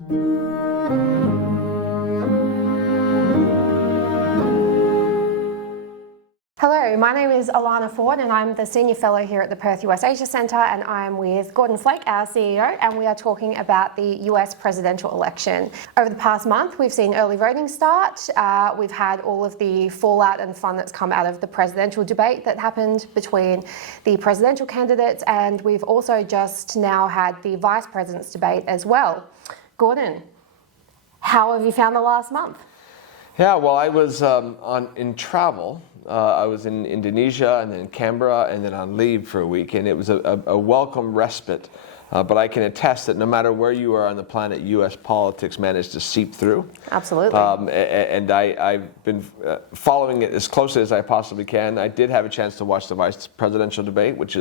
Hello, my name is Alana Ford and I'm the Senior Fellow here at the Perth USAsia Centre, and I'm with Gordon Flake, our CEO, and we are talking about the US presidential election. Over the past month, we've seen early voting start. We've had all of the fallout and fun that's come out of the presidential debate that happened between the presidential candidates, and we've also just now had the vice president's debate as well. Gordon, how have you found the last month? Yeah, well, I was in travel. I was in Indonesia and then Canberra and then on leave for a week, and it was a welcome respite. But I can attest that no matter where you are on the planet, U.S. politics managed to seep through. Absolutely. And I've been following it as closely as I possibly can. I did have a chance to watch the vice presidential debate, which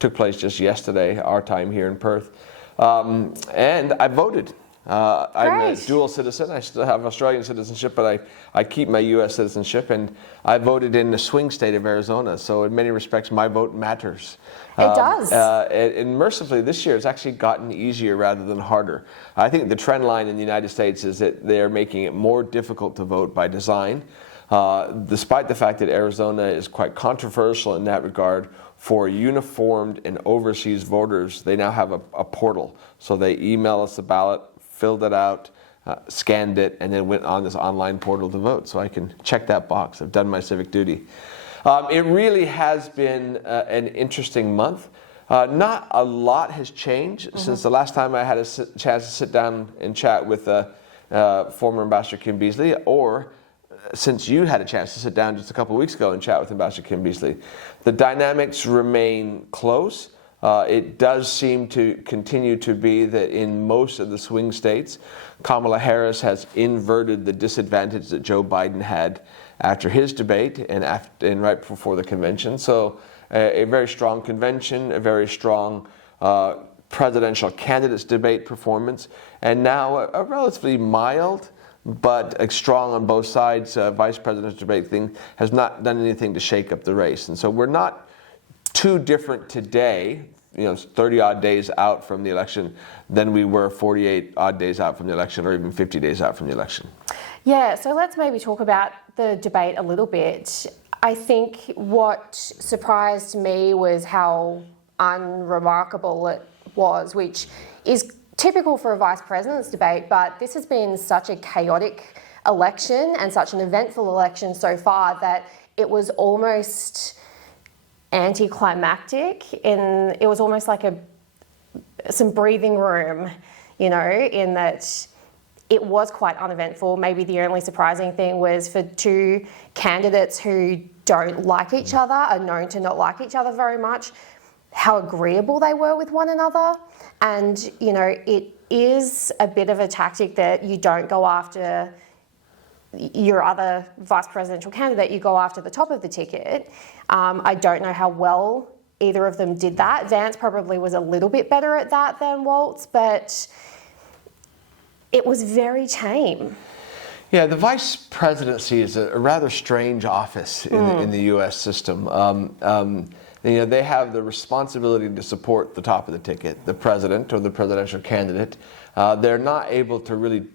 took place just yesterday, our time here in Perth. And I voted. I'm a dual citizen. I still have Australian citizenship, but I keep my U.S. citizenship, and I voted in the swing state of Arizona. So in many respects, my vote matters. It does. And mercifully, this year it's actually gotten easier rather than harder. I think the trend line in the United States is that they're making it more difficult to vote by design, despite the fact that Arizona is quite controversial in that regard. For uniformed and overseas voters, they now have a portal. So they email us the ballot, filled it out, scanned it, and then went on this online portal to vote. So I can check that box. I've done my civic duty. It really has been an interesting month. Not a lot has changed since the last time I had a chance to sit down and chat with former Ambassador Kim Beazley, or since you had a chance to sit down just a couple of weeks ago and chat with Ambassador Kim Beazley. The dynamics remain close. It does seem to continue to be that in most of the swing states, Kamala Harris has inverted the disadvantage that Joe Biden had after his debate and right before the convention. So a very strong convention, a very strong presidential candidates debate performance, and now a relatively mild but strong on both sides vice president's debate thing has not done anything to shake up the race. And so we're not too different today, 30 odd days out from the election, than we were 48 odd days out from the election, or even 50 days out from the election. Yeah, so let's maybe talk about the debate a little bit. I think what surprised me was how unremarkable it was, which is typical for a vice president's debate, but this has been such a chaotic election and such an eventful election so far that it was almost anticlimactic. It was almost like some breathing room, in that it was quite uneventful. Maybe the only surprising thing was for two candidates who don't like each other, are known to not like each other very much, how agreeable they were with one another. And, it is a bit of a tactic that you don't go after your other vice presidential candidate, you go after the top of the ticket. I don't know how well either of them did that. Vance probably was a little bit better at that than Walz, but it was very tame. Yeah, the vice presidency is a rather strange office in the U.S. system. They have the responsibility to support the top of the ticket, the president or the presidential candidate. They're not able to really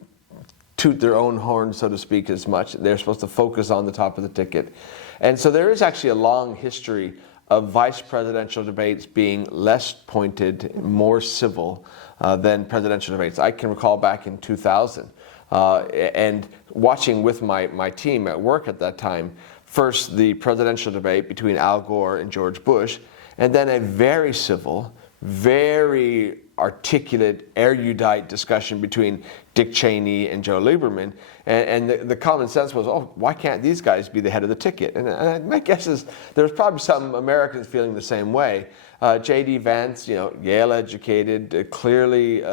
toot their own horn, so to speak, as much. They're supposed to focus on the top of the ticket. And so there is actually a long history of vice presidential debates being less pointed, more civil than presidential debates. I can recall back in 2000 and watching with my team at work at that time, first the presidential debate between Al Gore and George Bush, and then a very civil, very articulate, erudite discussion between Dick Cheney and Joe Lieberman. And the common sense was, why can't these guys be the head of the ticket? And my guess is there's probably some Americans feeling the same way. J.D. Vance, Yale educated, clearly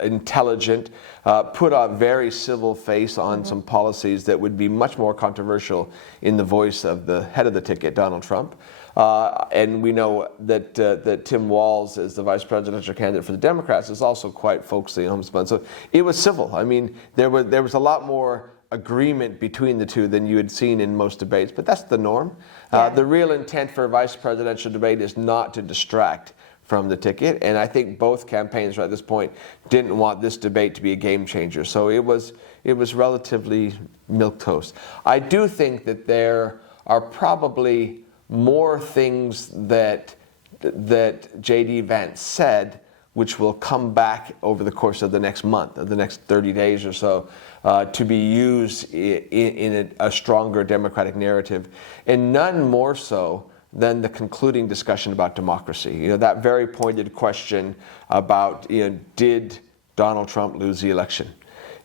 intelligent, put a very civil face on some policies that would be much more controversial in the voice of the head of the ticket, Donald Trump. And we know that Tim Walz, as the vice presidential candidate for the Democrats, is also quite folksy and homespun. So it was civil. I mean, there was a lot more agreement between the two than you had seen in most debates, but that's the norm. The real intent for a vice presidential debate is not to distract from the ticket. And I think both campaigns at this point didn't want this debate to be a game changer. So it was relatively milquetoast. I do think that there are probably more things that J.D. Vance said which will come back over the course of the next month, of the next 30 days or so, to be used in a stronger Democratic narrative, and none more so than the concluding discussion about democracy. That very pointed question about, did Donald Trump lose the election?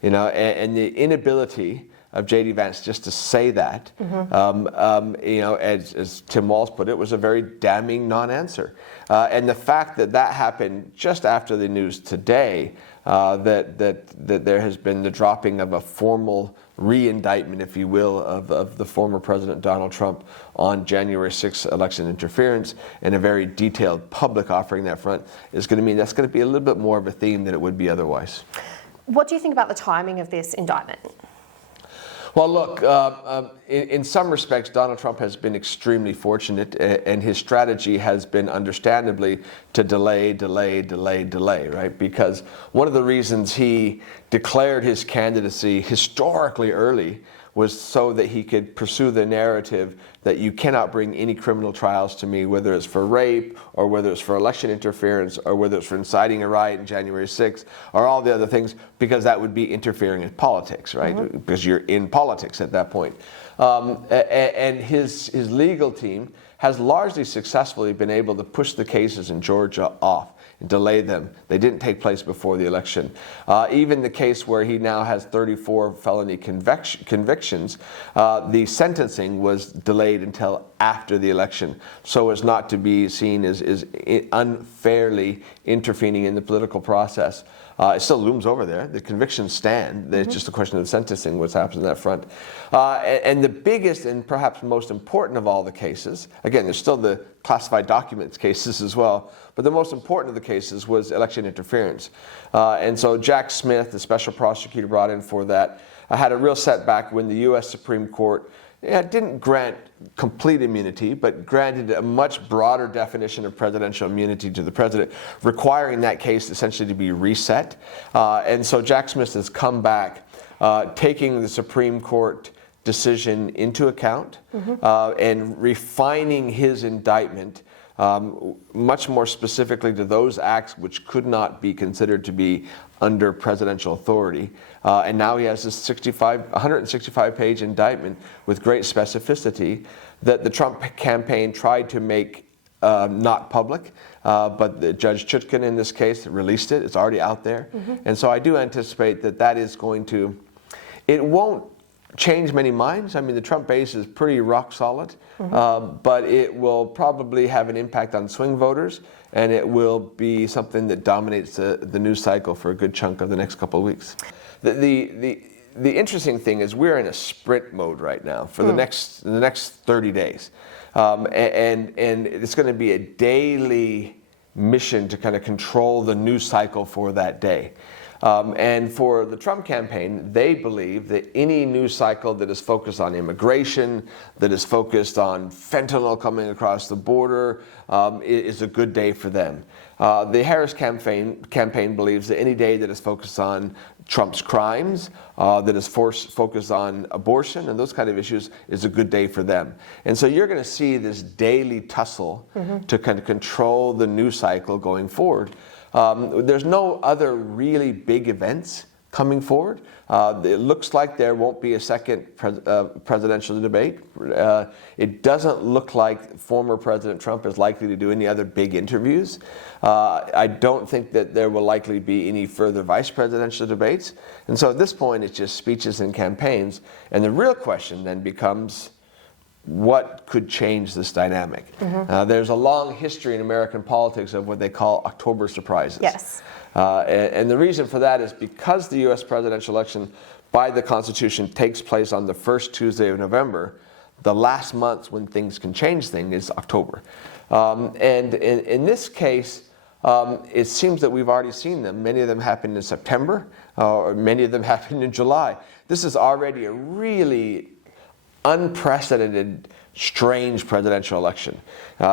And the inability of J.D. Vance just to say that, as Tim Walz put it, was a very damning non-answer. And the fact that happened just after the news today, that there has been the dropping of a formal re-indictment, if you will, of the former President Donald Trump on January 6th election interference, and a very detailed public offering that front, is going to mean that's going to be a little bit more of a theme than it would be otherwise. What do you think about the timing of this indictment? Well, look, in some respects, Donald Trump has been extremely fortunate, and his strategy has been understandably to delay, right? Because one of the reasons he declared his candidacy historically early was so that he could pursue the narrative that you cannot bring any criminal trials to me, whether it's for rape or whether it's for election interference or whether it's for inciting a riot on January 6th or all the other things, because that would be interfering in politics, right? Mm-hmm. Because you're in politics at that point. And his legal team has largely successfully been able to push the cases in Georgia off and delay them. They didn't take place before the election. Even the case where he now has 34 felony convictions, the sentencing was delayed until after the election, so as not to be seen as unfairly intervening in the political process. It still looms over there. The convictions stand. It's just a question of sentencing, what's happened on that front. And the biggest and perhaps most important of all the cases, again, there's still the classified documents cases as well, but the most important of the cases was election interference. And so Jack Smith, the special prosecutor brought in for that, had a real setback when the U.S. Supreme Court didn't grant complete immunity, but granted a much broader definition of presidential immunity to the president, requiring that case essentially to be reset. And so Jack Smith has come back, taking the Supreme Court decision into account, and refining his indictment much more specifically to those acts which could not be considered to be under presidential authority. And now he has this 165-page indictment with great specificity that the Trump campaign tried to make not public, but Judge Chutkan in this case released it. It's already out there. And so I do anticipate that is going to, it won't change many minds. I mean, the Trump base is pretty rock solid, but it will probably have an impact on swing voters, and it will be something that dominates the news cycle for a good chunk of the next couple of weeks. The interesting thing is we're in a sprint mode right now for the next 30 days, and it's going to be a daily mission to kind of control the news cycle for that day. And for the Trump campaign, they believe that any news cycle that is focused on immigration, that is focused on fentanyl coming across the border, is a good day for them. The Harris campaign believes that any day that is focused on Trump's crimes, that is focused on abortion and those kind of issues, is a good day for them. And so you're going to see this daily tussle to kind of control the news cycle going forward. There's no other really big events coming forward. It looks like there won't be a second presidential debate. It doesn't look like former President Trump is likely to do any other big interviews. I don't think that there will likely be any further vice presidential debates. And so at this point, it's just speeches and campaigns. And the real question then becomes, what could change this dynamic? There's a long history in American politics of what they call October surprises. Yes. And the reason for that is because the U.S. presidential election by the Constitution takes place on the first Tuesday of November, the last month when things can change things is October. And in this case, it seems that we've already seen them. Many of them happened in September, or many of them happened in July. This is already a really unprecedented, strange presidential election.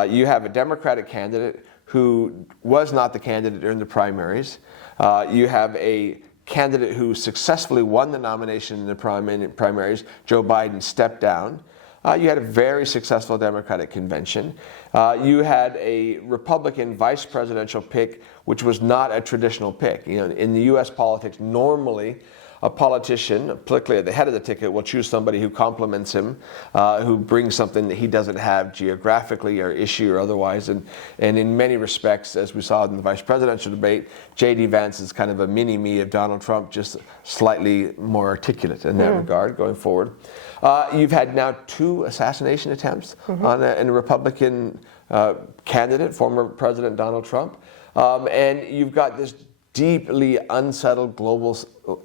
You have a Democratic candidate who was not the candidate during the primaries. You have a candidate who successfully won the nomination in the primaries. Joe Biden stepped down. You had a very successful Democratic convention. You had a Republican vice presidential pick, which was not a traditional pick. You know, in the U.S. politics, normally a politician, particularly at the head of the ticket, will choose somebody who complements him, who brings something that he doesn't have geographically or issue or otherwise. And in many respects, as we saw in the vice presidential debate, J.D. Vance is kind of a mini-me of Donald Trump, just slightly more articulate in that regard going forward. You've had now 2 assassination attempts on a Republican candidate, former President Donald Trump. And you've got this deeply unsettled global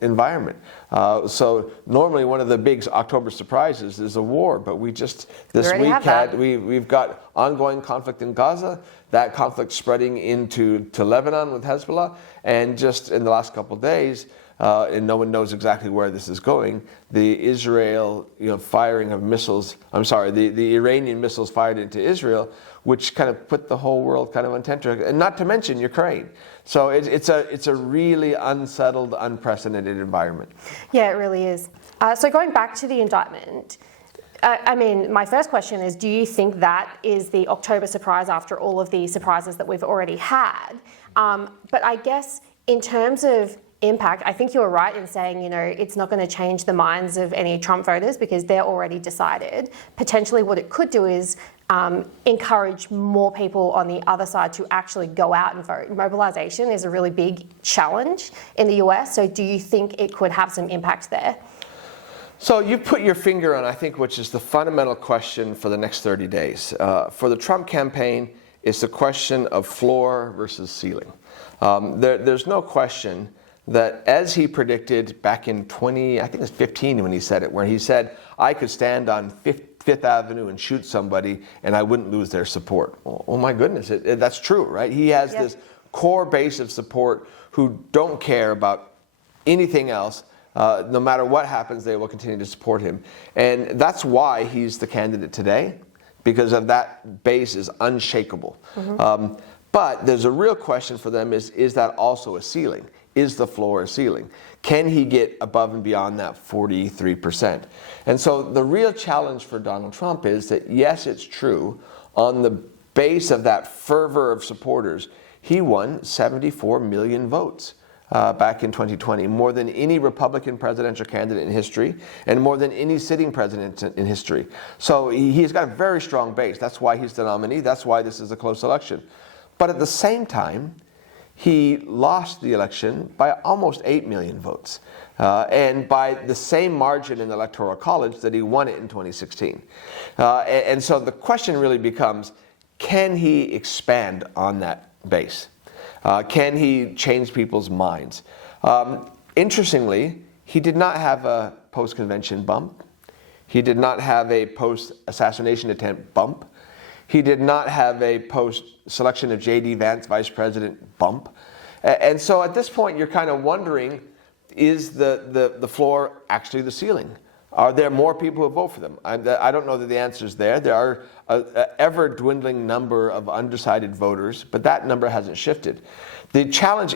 environment. So normally one of the big October surprises is a war, but we just this week we've got ongoing conflict in Gaza, that conflict spreading into Lebanon with Hezbollah, and just in the last couple of days, and no one knows exactly where this is going, the Israel firing of missiles, the Iranian missiles fired into Israel, which kind of put the whole world kind of on tenterhooks, and not to mention Ukraine. So it's a really unsettled, unprecedented environment. Yeah, it really is. So going back to the indictment, I mean, my first question is, do you think that is the October surprise after all of the surprises that we've already had? But I guess in terms of impact, I think you're right in saying, it's not going to change the minds of any Trump voters because they're already decided. Potentially what it could do is encourage more people on the other side to actually go out and vote. Mobilization is a really big challenge in the US, so do you think it could have some impact there? So you put your finger on, I think, which is the fundamental question for the next 30 days. For the Trump campaign, it's the question of floor versus ceiling. There's no question that, as he predicted back in 2015 when he said it, where he said, I could stand on Fifth Avenue and shoot somebody and I wouldn't lose their support. Oh my goodness, that's true, right? He has this core base of support who don't care about anything else. No matter what happens, they will continue to support him. And that's why he's the candidate today, because of that base is unshakable. But there's a real question for them is that also a ceiling? Is the floor a ceiling? Can he get above and beyond that 43%? And so the real challenge for Donald Trump is that, yes, it's true, on the base of that fervor of supporters, he won 74 million votes back in 2020, more than any Republican presidential candidate in history, and more than any sitting president in history. So he's got a very strong base. That's why he's the nominee. That's why this is a close election. But at the same time, he lost the election by almost 8 million votes, and by the same margin in the Electoral College that he won it in 2016. And so the question really becomes, can he expand on that base? Can he change people's minds? Interestingly, he did not have a post-convention bump. He did not have a post-assassination attempt bump. He did not have a post-selection of J.D. Vance vice president bump. And so at this point, you're kind of wondering, is the floor actually the ceiling? Are there more people who vote for them? I don't know that the answer is there. There are an ever-dwindling number of undecided voters, but that number hasn't shifted. The challenge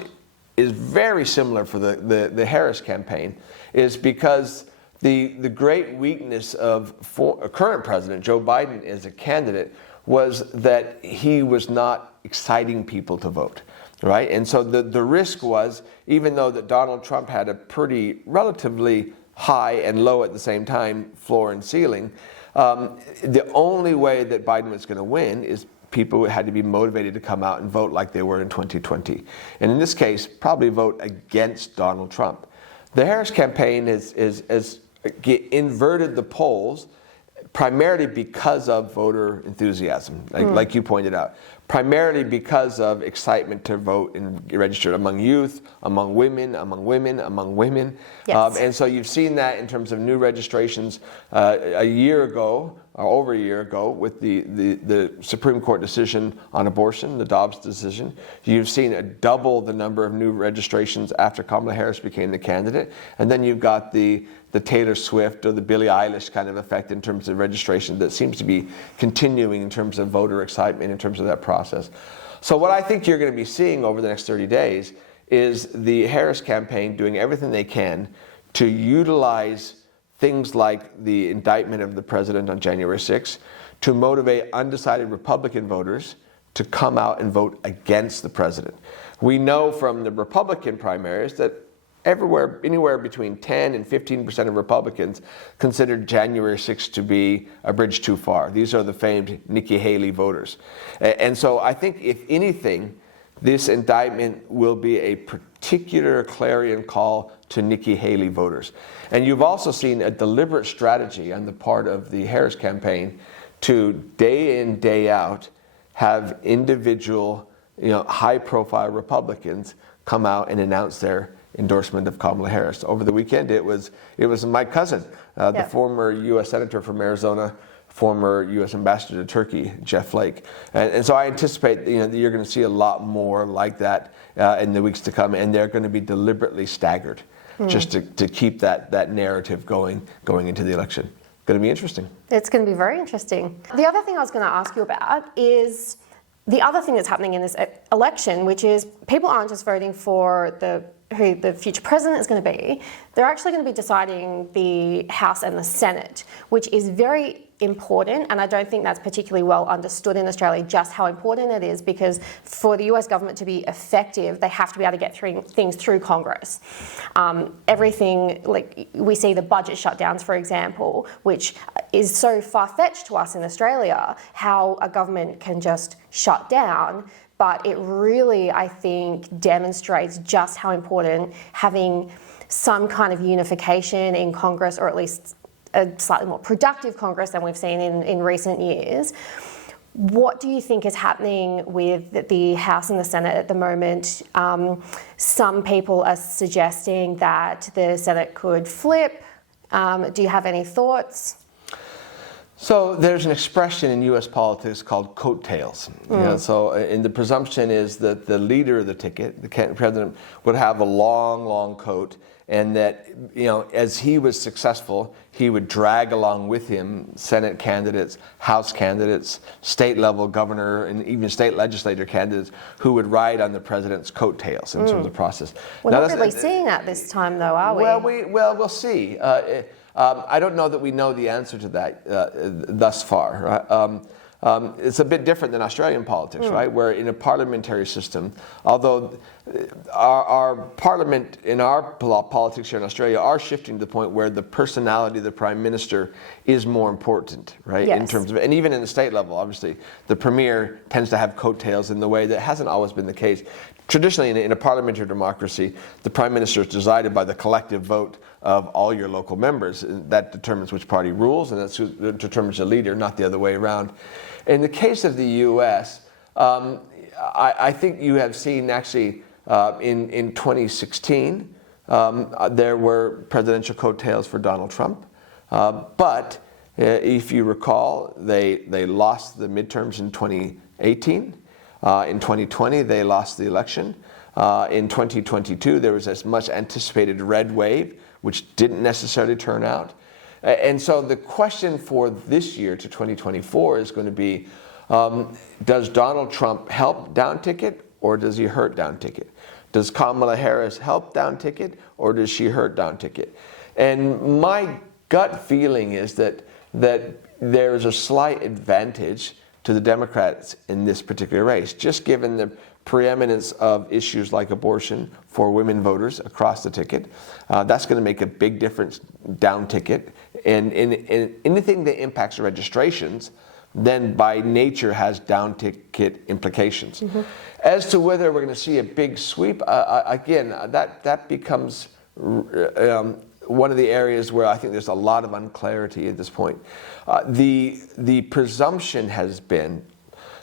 is very similar for the Harris campaign, is because the great weakness of current President Joe Biden as a candidate was that he was not exciting people to vote, right? And so the risk was, even though that Donald Trump had a pretty relatively high and low at the same time floor and ceiling, the only way that Biden was going to win is people had to be motivated to come out and vote like they were in 2020. And in this case, probably vote against Donald Trump. The Harris campaign has inverted the polls primarily because of voter enthusiasm, like you pointed out. Primarily because of excitement to vote and get registered among youth, among women. Yes. And so you've seen that in terms of new registrations a year ago, or over a year ago, with the Supreme Court decision on abortion, the Dobbs decision. You've seen double the number of new registrations after Kamala Harris became the candidate. And then you've got the Taylor Swift or the Billie Eilish kind of effect in terms of registration that seems to be continuing in terms of voter excitement, in terms of that process. process. So what I think you're going to be seeing over the next 30 days is the Harris campaign doing everything they can to utilize things like the indictment of the president on January 6th to motivate undecided Republican voters to come out and vote against the president. We know from the Republican primaries that anywhere between 10 and 15% of Republicans considered January 6th to be a bridge too far. These are the famed Nikki Haley voters. And so I think, if anything, this indictment will be a particular clarion call to Nikki Haley voters. And you've also seen a deliberate strategy on the part of the Harris campaign to, day in, day out, have individual, high-profile Republicans come out and announce their endorsement of Kamala Harris. Over the weekend, it was my cousin, the former U.S. Senator from Arizona, former U.S. Ambassador to Turkey, Jeff Flake. And so I anticipate that you're going to see a lot more like that in the weeks to come, and they're going to be deliberately staggered just to keep that narrative going into the election. Going to be interesting. It's going to be very interesting. The other thing I was going to ask you about is the other thing that's happening in this election, which is people aren't just voting for who the future president is going to be. They're actually going to be deciding the House and the Senate, which is very important, and I don't think that's particularly well understood in Australia, just how important it is, because for the US government to be effective, they have to be able to get things through Congress. Everything, like we see the budget shutdowns, for example, which is so far-fetched to us in Australia, how a government can just shut down. But it really, I think, demonstrates just how important having some kind of unification in Congress, or at least a slightly more productive Congress than we've seen in recent years. What do you think is happening with the House and the Senate at the moment? Some people are suggesting that the Senate could flip. Do you have any thoughts? So there's an expression in U.S. politics called coattails. And the presumption is that the leader of the ticket, the president, would have a long, long coat, and that as he was successful, he would drag along with him Senate candidates, House candidates, state-level governor, and even state legislator candidates who would ride on the president's coattails in terms of the process. We're not really seeing that this time, though, are we? Well, we'll see. I don't know that we know the answer to that thus far. Right? It's a bit different than Australian politics, right? Where in a parliamentary system, although our parliament in our politics here in Australia are shifting to the point where the personality of the prime minister is more important, right? Yes. In terms of, and even in the state level, obviously, the premier tends to have coattails in the way that hasn't always been the case. Traditionally, in a parliamentary democracy, the prime minister is decided by the collective vote of all your local members. That determines which party rules, and that determines the leader, not the other way around. In the case of the U.S., I think you have seen actually in 2016, there were presidential coattails for Donald Trump. But if you recall, they lost the midterms in 2018. In 2020, they lost the election. In 2022, there was this much anticipated red wave, which didn't necessarily turn out. And so the question for this year to 2024 is going to be, does Donald Trump help down ticket, or does he hurt down ticket? Does Kamala Harris help down ticket, or does she hurt down ticket? And my gut feeling is that there's a slight advantage to the Democrats in this particular race, just given the preeminence of issues like abortion for women voters across the ticket. That's going to make a big difference down ticket. And anything that impacts registrations then by nature has down ticket implications. As to whether we're going to see a big sweep, again, that becomes one of the areas where I think there's a lot of unclarity at this point. The presumption has been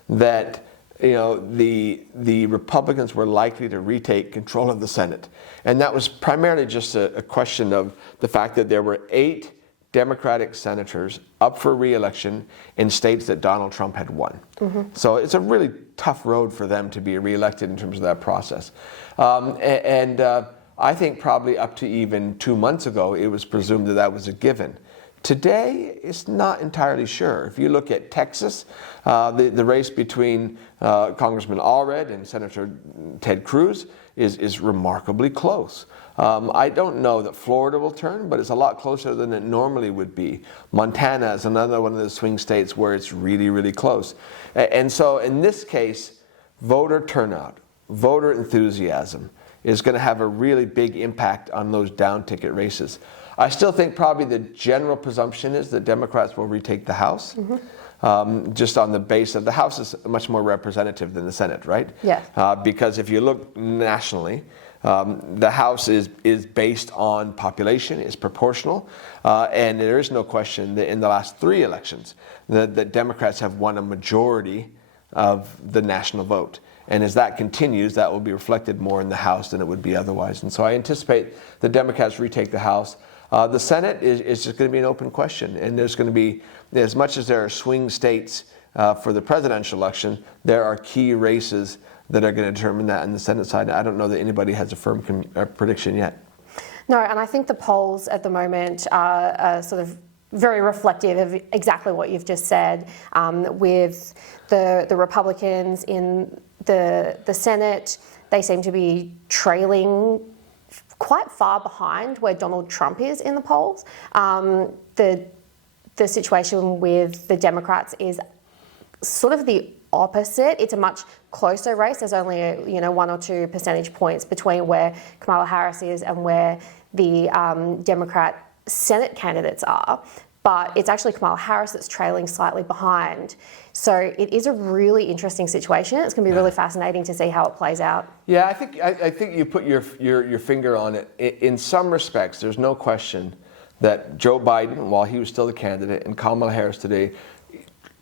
that the Republicans were likely to retake control of the Senate, and that was primarily just a question of the fact that there were 8 Democratic senators up for re-election in states that Donald Trump had won. So it's a really tough road for them to be re-elected in terms of that process. I think probably up to even 2 months ago, it was presumed that was a given, Today, it's not entirely sure. If you look at Texas, the race between Congressman Allred and Senator Ted Cruz is remarkably close. I don't know that Florida will turn, but it's a lot closer than it normally would be. Montana is another one of the swing states where it's really, really close. And so in this case, voter turnout, voter enthusiasm is going to have a really big impact on those down ticket races. I still think probably the general presumption is that Democrats will retake the House, just on the base of the House is much more representative than the Senate, right? Yeah. Because if you look nationally, the House is based on population, is proportional, and there is no question that in the last 3 elections, that Democrats have won a majority of the national vote. And as that continues, that will be reflected more in the House than it would be otherwise. And so I anticipate the Democrats retake the House. The Senate is just going to be an open question. And there's going to be, as much as there are swing states for the presidential election, there are key races that are going to determine that on the Senate side. I don't know that anybody has a firm prediction yet. No, and I think the polls at the moment are sort of very reflective of exactly what you've just said, with the Republicans in the Senate. They seem to be trailing quite far behind where Donald Trump is in the polls. The situation with the Democrats is sort of the opposite. It's a much closer race. There's only 1 or 2 percentage points between where Kamala Harris is and where the Democrat Senate candidates are. But it's actually Kamala Harris that's trailing slightly behind. So it is a really interesting situation. It's going to be really fascinating to see how it plays out. Yeah, I think you put your finger on it. In some respects, there's no question that Joe Biden, while he was still the candidate, and Kamala Harris today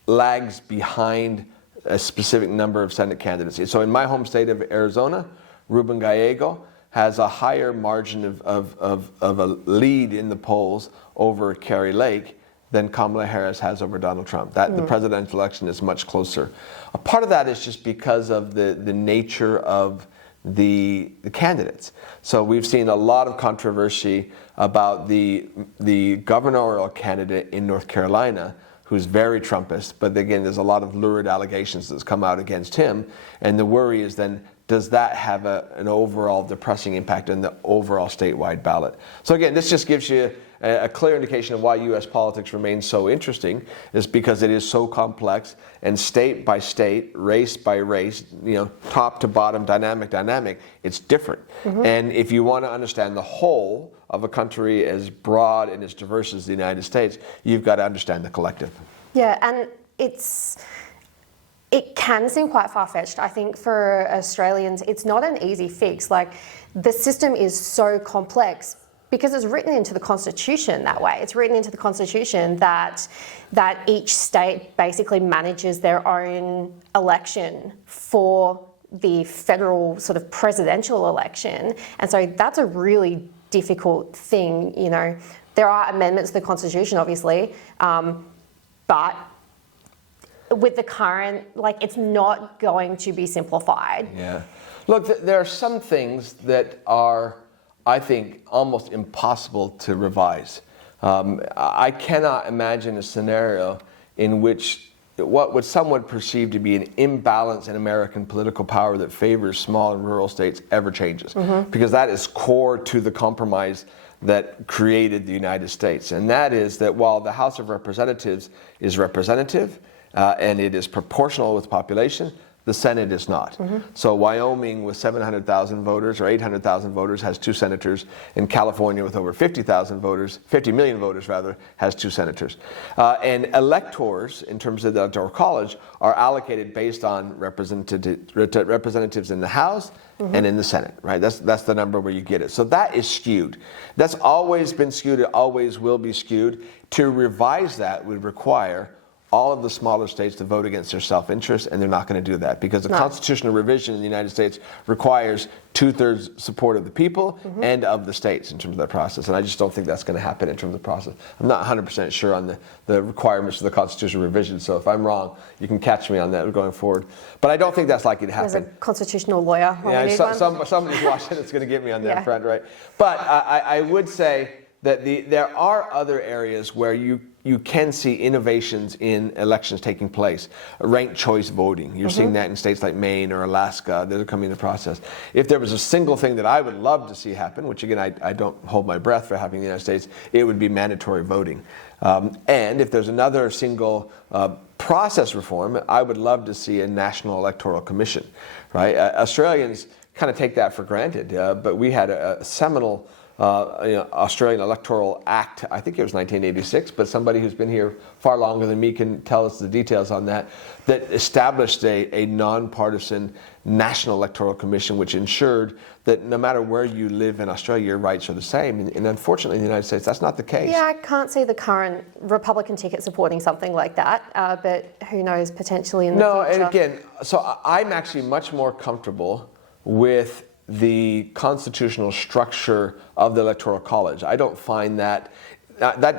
lags behind a specific number of Senate candidates. So in my home state of Arizona, Ruben Gallego has a higher margin of a lead in the polls over Kari Lake than Kamala Harris has over Donald Trump. The presidential election is much closer. A part of that is just because of the nature of the candidates. So we've seen a lot of controversy about the gubernatorial candidate in North Carolina, who's very Trumpist, but again, there's a lot of lurid allegations that's come out against him, and the worry is then, does that have an overall depressing impact on the overall statewide ballot? So again, this just gives you a clear indication of why U.S. politics remains so interesting, is because it is so complex, and state by state, race by race, top to bottom, dynamic, it's different. And if you want to understand the whole of a country as broad and as diverse as the United States, you've got to understand the collective. Yeah, and it can seem quite far-fetched. I think for Australians, it's not an easy fix. Like, the system is so complex because it's written into the Constitution that way. It's written into the Constitution that each state basically manages their own election for the federal sort of presidential election. And so that's a really difficult thing. There are amendments to the Constitution, obviously, but with the current, it's not going to be simplified. Yeah. Look, there are some things that are, I think, almost impossible to revise. I cannot imagine a scenario in which what some would perceive to be an imbalance in American political power that favors small and rural states ever changes. Because that is core to the compromise that created the United States. And that is that while the House of Representatives is representative, and it is proportional with population, the Senate is not. So Wyoming with 700,000 voters or 800,000 voters has 2 senators, and California with over 50 million voters rather, has 2 senators. And electors, in terms of the Electoral College, are allocated based on representatives in the House and in the Senate, right? That's the number where you get it. So that is skewed. That's always been skewed, it always will be skewed. To revise that would require all of the smaller states to vote against their self-interest, and they're not going to do that because the constitutional revision in the United States requires 2/3 support of the people and of the states in terms of that process. And I just don't think that's going to happen in terms of the process. I'm not 100% sure on the requirements of the constitutional revision, so if I'm wrong, you can catch me on that going forward. But I don't think that's likely to happen. There's a constitutional lawyer. Yeah, somebody's watching that's going to get me on that front, right? But I would say that there are other areas where you can see innovations in elections taking place. Ranked choice voting, you're seeing that in states like Maine or Alaska, that are coming in the process. If there was a single thing that I would love to see happen, which again, I don't hold my breath for having in the United States, it would be mandatory voting. And if there's another single process reform, I would love to see a national electoral commission, right? Australians kind of take that for granted, but we had a seminal Australian Electoral Act, I think it was 1986, but somebody who's been here far longer than me can tell us the details on that, that established a nonpartisan national electoral commission which ensured that no matter where you live in Australia, your rights are the same. And unfortunately in the United States, that's not the case. Yeah, I can't see the current Republican ticket supporting something like that, but who knows, potentially in the future. No, and again, so I'm actually much more comfortable with the constitutional structure of the Electoral College. I don't find that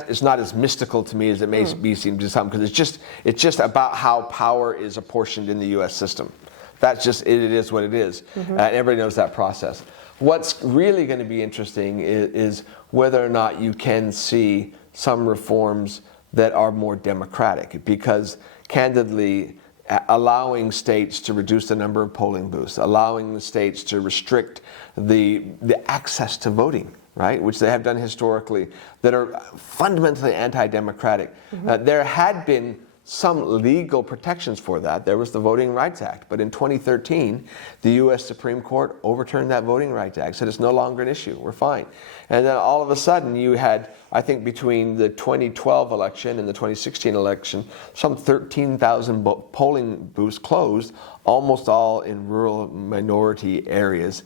is not as mystical to me as it may be seen to some, because it's just about how power is apportioned in the U.S. system. That's just it is what it is, and everybody knows that process. What's really going to be interesting is whether or not you can see some reforms that are more democratic, because candidly, allowing states to reduce the number of polling booths, allowing the states to restrict the access to voting, right, which they have done historically, that are fundamentally anti-democratic. There had been some legal protections for that. There was the Voting Rights Act, but in 2013, the U.S. Supreme Court overturned that Voting Rights Act, said it's no longer an issue, we're fine. And then all of a sudden you had, I think between the 2012 election and the 2016 election, some 13,000 polling booths closed, almost all in rural minority areas,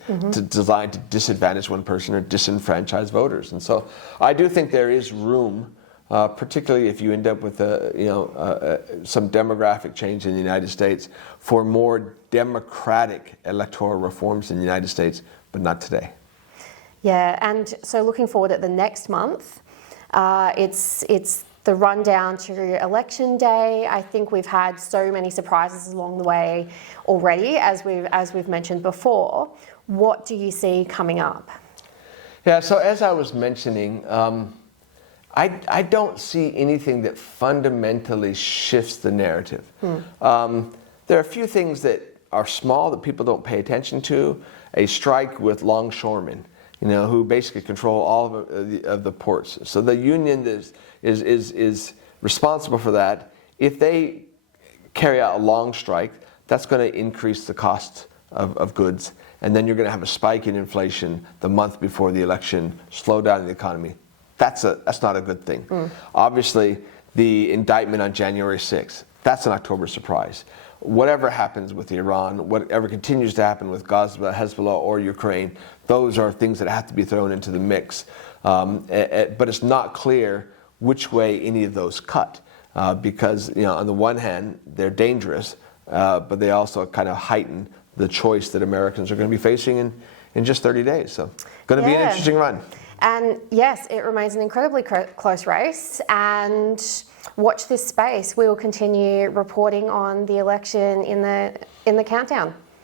designed to disadvantage one person or disenfranchise voters. And so I do think there is room, particularly if you end up with some demographic change in the United States, for more democratic electoral reforms in the United States, but not today. Yeah, and so looking forward at the next month, it's the rundown to election day. I think we've had so many surprises along the way already, as we've mentioned before. What do you see coming up? Yeah, so as I was mentioning, I don't see anything that fundamentally shifts the narrative. There are a few things that are small that people don't pay attention to. A strike with longshoremen, who basically control all of the ports. So the union is responsible for that. If they carry out a long strike, that's going to increase the cost of goods, and then you're going to have a spike in inflation the month before the election, slow down the economy. That's not a good thing. Obviously, the indictment on January 6th, that's an October surprise. Whatever happens with Iran, whatever continues to happen with Gaza, Hezbollah, or Ukraine, those are things that have to be thrown into the mix. But it's not clear which way any of those cut, because on the one hand, they're dangerous, but they also kind of heighten the choice that Americans are going to be facing in just 30 days. So going to be an interesting run. And yes, it remains an incredibly close race, and watch this space. We will continue reporting on the election in the countdown.